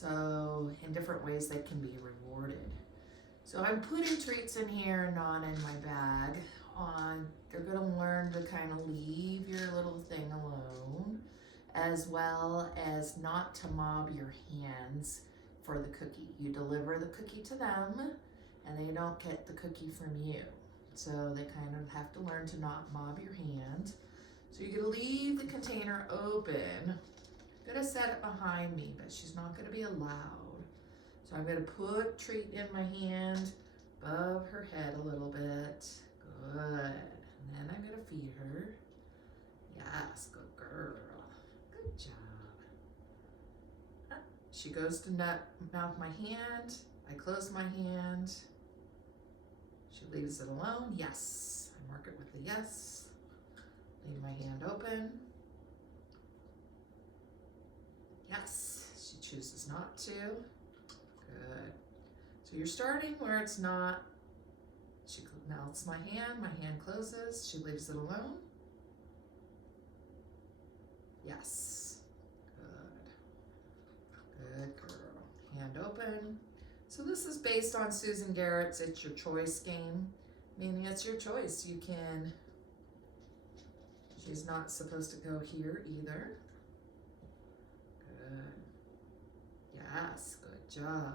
So in different ways they can be rewarded. So I'm putting treats in here, not in my bag. They're gonna learn to kind of leave your little thing alone, as well as not to mob your hands for the cookie. You deliver the cookie to them and they don't get the cookie from you. So they kind of have to learn to not mob your hand. So you're gonna leave the container open. I'm gonna set it behind me, but she's not gonna be allowed. So I'm gonna put treat in my hand above her head a little bit. Good. And then I'm gonna feed her. Yes, good girl. Good job. She goes to mouth my hand. I close my hand. She leaves it alone. Yes. I mark it with a yes. Leave my hand open. Yes. She chooses not to. Good. So you're starting where it's not. She mouths my hand closes. She leaves it alone. Yes. Good girl. Hand open. So this is based on Susan Garrett's It's Your Choice game, meaning it's your choice. You can, she's not supposed to go here either. Good. Yes, good job.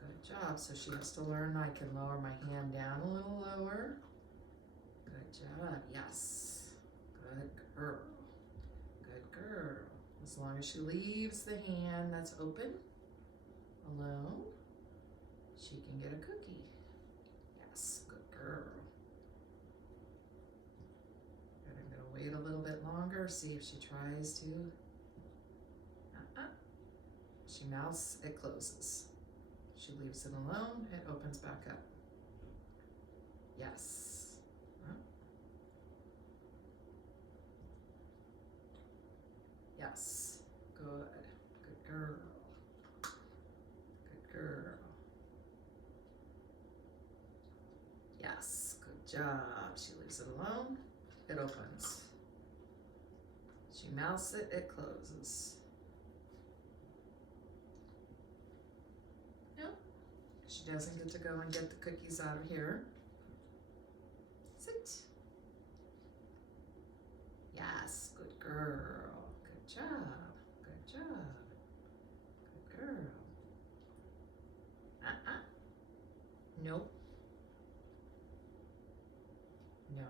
Good job. So she has to learn I can lower my hand down a little lower. Good job. Yes. Good girl. Good girl. As long as she leaves the hand that's open alone, she can get a cookie. Yes, good girl. And I'm gonna wait a little bit longer, see if she tries to. She mouths, it closes. She leaves it alone, it opens back up. Yes. Yes. Good. Good girl. Good girl. Yes. Good job. She leaves it alone. It opens. She mouths it. It closes. No. She doesn't get to go and get the cookies out of here. Sit. Yes. Good girl. Good job. Good job. Good girl. Nope. No.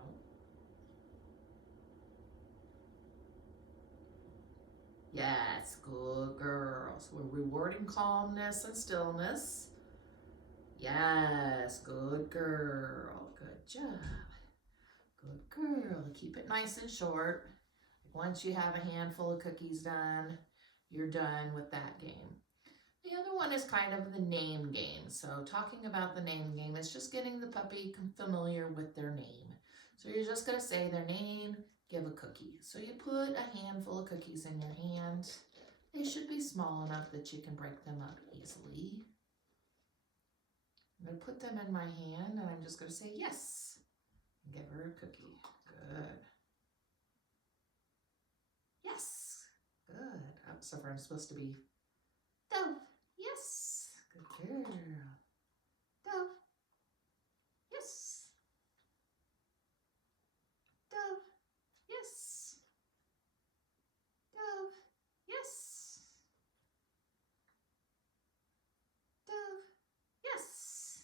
Yes, good girls. We're rewarding calmness and stillness. Yes, good girl. Good job. Good girl. Keep it nice and short. Once you have a handful of cookies done, you're done with that game. The other one is kind of the name game. So talking about the name game is just getting the puppy familiar with their name. So you're just going to say their name, give a cookie. So you put a handful of cookies in your hand. They should be small enough that you can break them up easily. I'm going to put them in my hand and I'm just going to say yes. Give her a cookie. Good. Yes. Good. Oh, so far I'm supposed to be Dove. Yes. Good girl. Dove. Yes. Dove. Yes. Dove. Yes. Dove. Yes.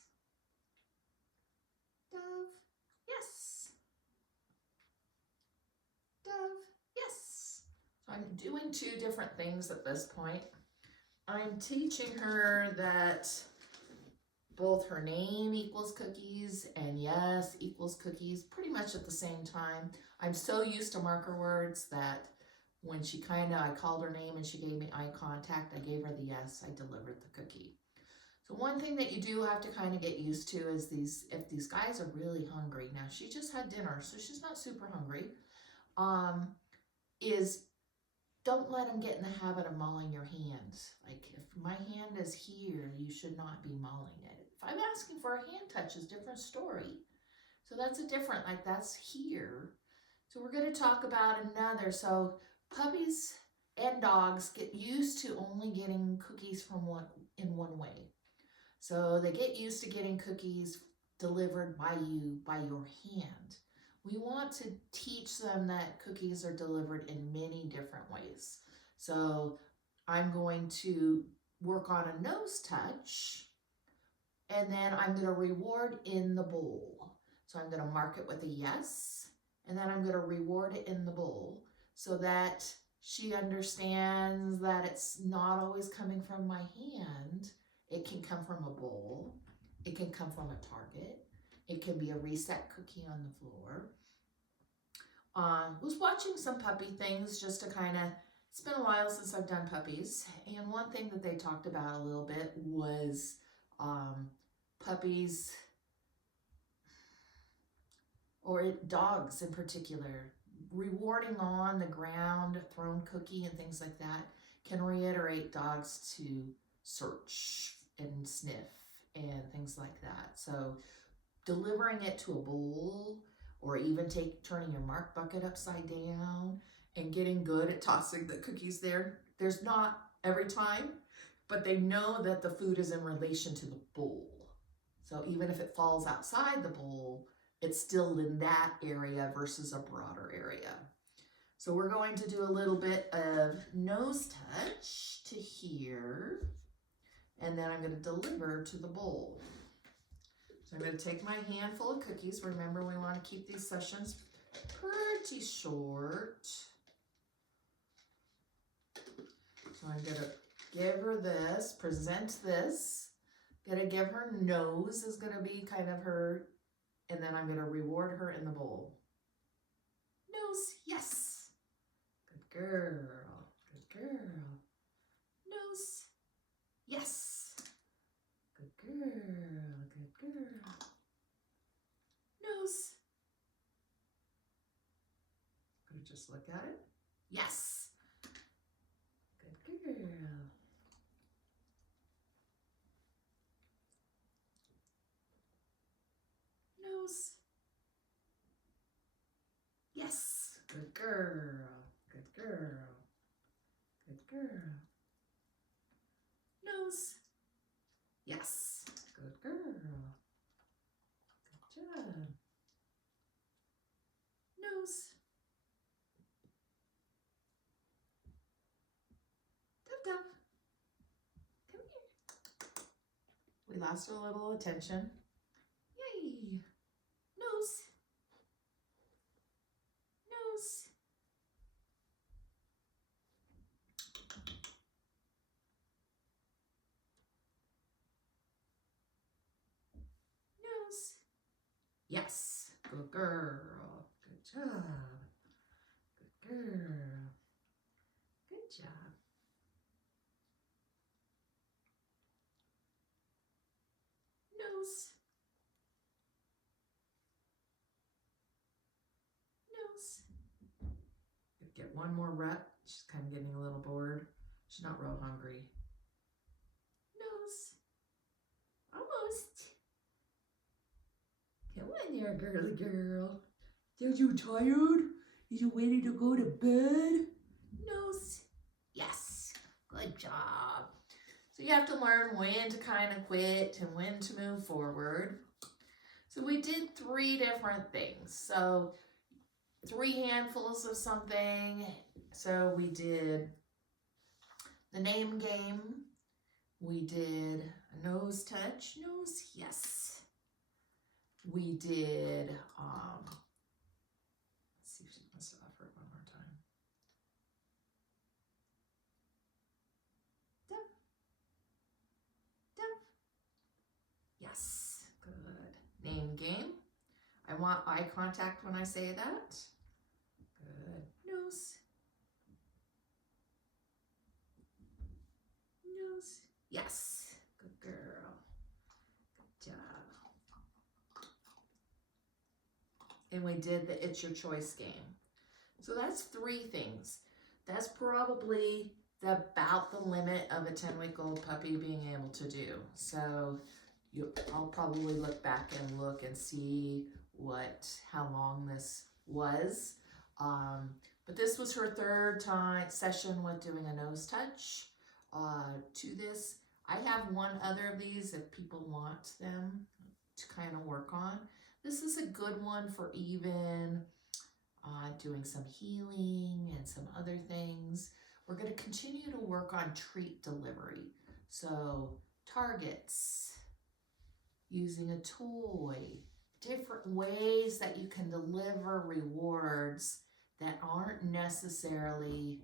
Dove. Yes. Dove. Yes. So I'm doing two different things at this point. I'm teaching her that both her name equals cookies and yes equals cookies pretty much at the same time. I'm so used to marker words that when I called her name and she gave me eye contact, I gave her the yes, I delivered the cookie. So one thing that you do have to kind of get used to is if these guys are really hungry, now she just had dinner, so she's not super hungry, is don't let them get in the habit of mauling your hands. Like if my hand is here, you should not be mauling it. If I'm asking for a hand touch, is a different story. So that's that's here. So we're going to talk about another. So puppies and dogs get used to only getting cookies from in one way. So they get used to getting cookies delivered by you, by your hand. We want to teach them that cookies are delivered in many different ways. So I'm going to work on a nose touch, and then I'm going to reward in the bowl. So I'm going to mark it with a yes, and then I'm going to reward it in the bowl so that she understands that it's not always coming from my hand. It can come from a bowl. It can come from a target. It can be a reset cookie on the floor. Was watching some puppy things just to kind of, it's been a while since I've done puppies. And one thing that they talked about a little bit was puppies, or dogs in particular, rewarding on the ground, thrown cookie and things like that can reiterate dogs to search and sniff and things like that. So delivering it to a bowl, or even turning your mark bucket upside down and getting good at tossing the cookies there. There's not every time, but they know that the food is in relation to the bowl. So even if it falls outside the bowl, it's still in that area versus a broader area. So we're going to do a little bit of nose touch to here, and then I'm going to deliver to the bowl. So I'm going to take my handful of cookies. Remember, we want to keep these sessions pretty short. So I'm going to give her this, present this. Going to give her nose is going to be kind of her, and then I'm going to reward her in the bowl. Nose, yes. Good girl, good girl. Nose, yes. Good girl, good girl. Nose. Gonna just look at it. Yes. Good girl. Nose. Yes. Good girl. Good girl. Good girl. Nose. Yes. Good girl. Good job. Nose. Dove Dove. Come here. We lost a little attention. Yay. Nose. Nose. Nose. Yes. Good girl. Good job. Good girl. Good job. Nose. Nose. Get one more rep. She's kind of getting a little bored. She's not real hungry. Nose. Almost. Come on there, girly girl. Are you tired? Is you ready to go to bed? Nose. Yes. Good job. So you have to learn when to kind of quit and when to move forward. So we did 3 different things. So 3 handfuls of something. So we did the name game. We did a nose touch. Nose, yes. We did, let's see if she wants to offer it one more time. Dove. Dove. Yes, good. Name game. I want eye contact when I say that. Good. Nose. Nose. Yes. Good girl. Good job. And we did the It's Your Choice game. So that's 3 things. That's probably about the limit of a 10-week-old puppy being able to do. So I'll probably look back and look and see how long this was. But this was her third session with doing a nose touch to this. I have one other of these if people want them to kind of work on. This is a good one for even doing some healing and some other things. We're going to continue to work on treat delivery. So targets, using a toy, different ways that you can deliver rewards that aren't necessarily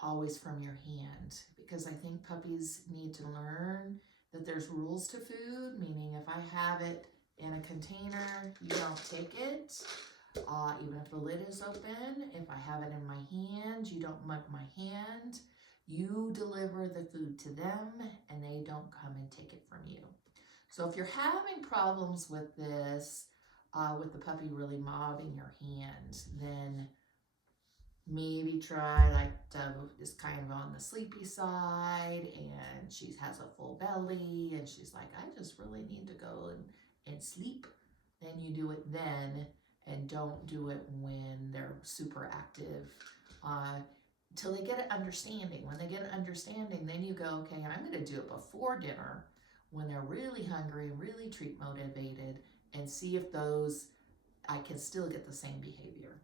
always from your hand, because I think puppies need to learn that there's rules to food, meaning if I have it in a container, you don't take it. Even if the lid is open, if I have it in my hand, you don't mug my hand. You deliver the food to them and they don't come and take it from you. So if you're having problems with this, with the puppy really mobbing your hand, then maybe try, like Dove is kind of on the sleepy side and she has a full belly and she's like, I just really need to go and sleep. Then you do it then, and don't do it when they're super active, till they get an understanding. When they get an understanding, then you go, okay, I'm going to do it before dinner when they're really hungry, really treat motivated, and see if those, I can still get the same behavior.